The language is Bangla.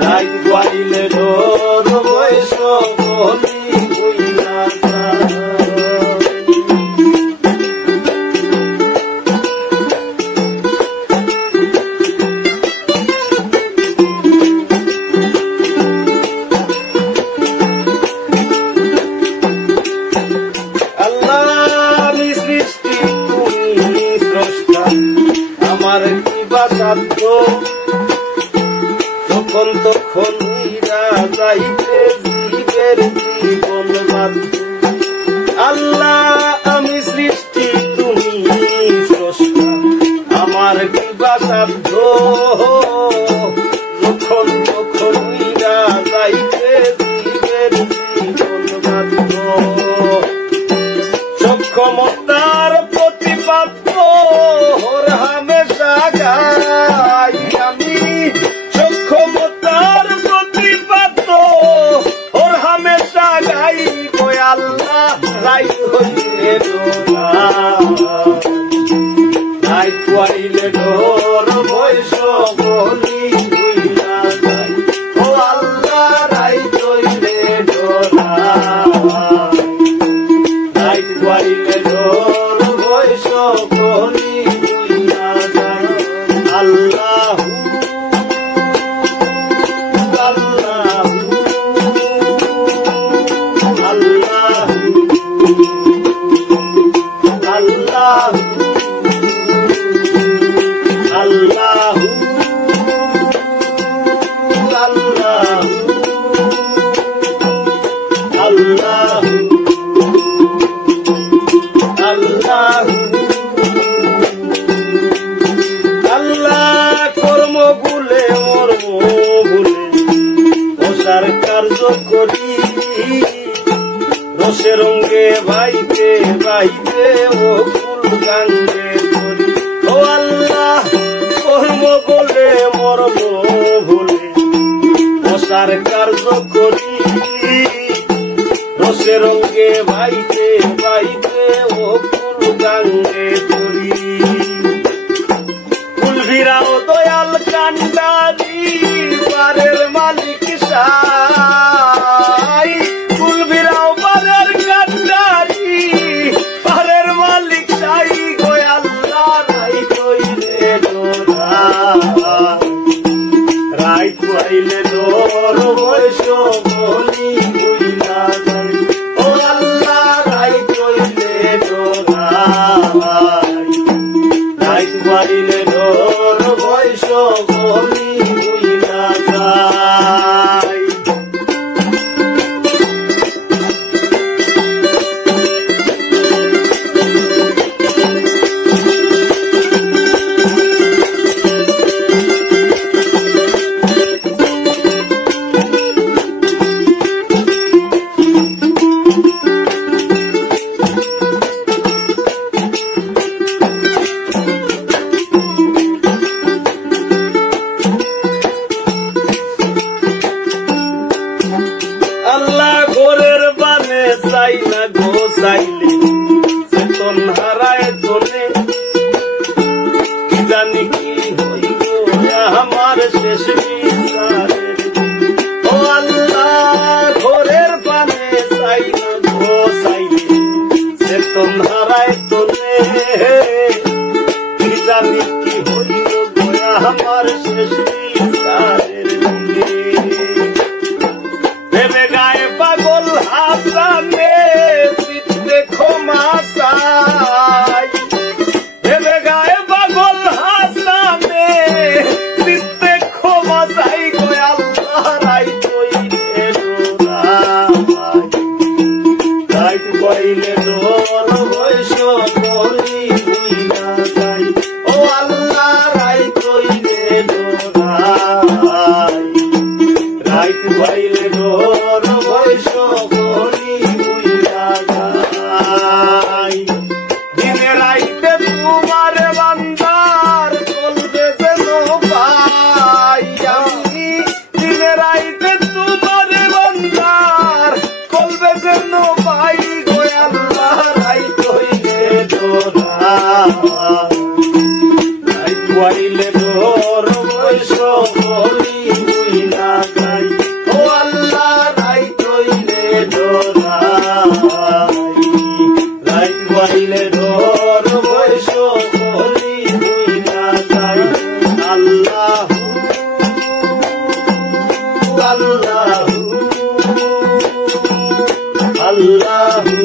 রাইত গাইলে ডোর বৈশ বলি হইয়া আমার কি বাসাধ্য তখন তখন উইরা যাইতে জীবের জীবন বাধ্য আল্লাহ আমি সৃষ্টি তুমি স্রষ্টা আমার কি বাসাধ্য যখন তখন উইরা যাইতে জীবের জীবন বাধ্য সক্ষমতার প্রতিপাদ্য হামেশা গাই আমি সক্ষমতার প্রতিপাদ্য ওর হামেশা গাই গো আল্লাহ রাইত হইলে রাইত হইলে ডোর বৈশ বলি হইয়া যাই ও আল্লাহ রাইত হইলে ডোরা রাইত হইলে ডোর বৈশ বলি হইয়া যাই আল্লাহ আল্লাহ আল্লাহ আল্লাহ আল্লাহ আল্লাহ আল্লাহ আল্লাহ কর্ম ভুলে মর্ম ভুলে ওসার কার্য করি রসে রঙ্গে বাইতে বাইতে ও ফুল গাঙ্গে করি ও আল্লাহ কর্ম বলে মর্ম ভুলে ওসার কার্য করি রসে রঙ্গে বাইতে বাইতে ও ফুল গাঙ্গে করি ফুলভিরাও দয়াল কান্ডারি বারের মালিক সাই ফুলভিরাও বারের কান্ডারি বারের মালিক সাই গো আল্লাহ রাইত হইলে ডোরা রাইত হইলে ডোর বৈশ বলি হইয়া যাই ও আল্লাহ রাইত হইলে ডোরা রাইত হইলে ডোর বৈশ বলি হইয়া যাই আল্লাহ ঘরের বানে চাই না গো চাইলে চেতন হারায় তোলে কি জানি কি হইব আমার শেষ বিচারের ও আল্লাহ ঘরের বানে চাই না গো চাইলে চেতন হারায় তোলে কি জানি কি হইব আমার শেষ বিচারের ভেবে গায়ে পাগল হাসানে চিত্তে ক্ষমা চাই ভেবে গায়ে পাগল হাসানে চিত্তে ক্ষমা চাই গো আল্লাহ রাইত হইলে ডোরা রাইত হইলে ডোর বৈশ বলি হইয়া যাই ও আল্লাহ রাইত হইলে ডোরা রাইত হইলে ডোর বৈশ বলি হইয়া যাই দিনে রাইতে তোমার বান্দার চলবে যেন পাই আমি দিনে রাইতে তোমার বান্দার চলবে যেন পাই গো আল্লাহ রাইত হইলে ডোরা রাইত হইলে ডোর বৈশ বৈশ বলি বুইলা যাই ও আল্লাহ রাইত হইলে ডরাই রাইত হইলে ডর বৈশ বলি বুইলা যাই আল্লাহ আল্লাহ আল্লাহ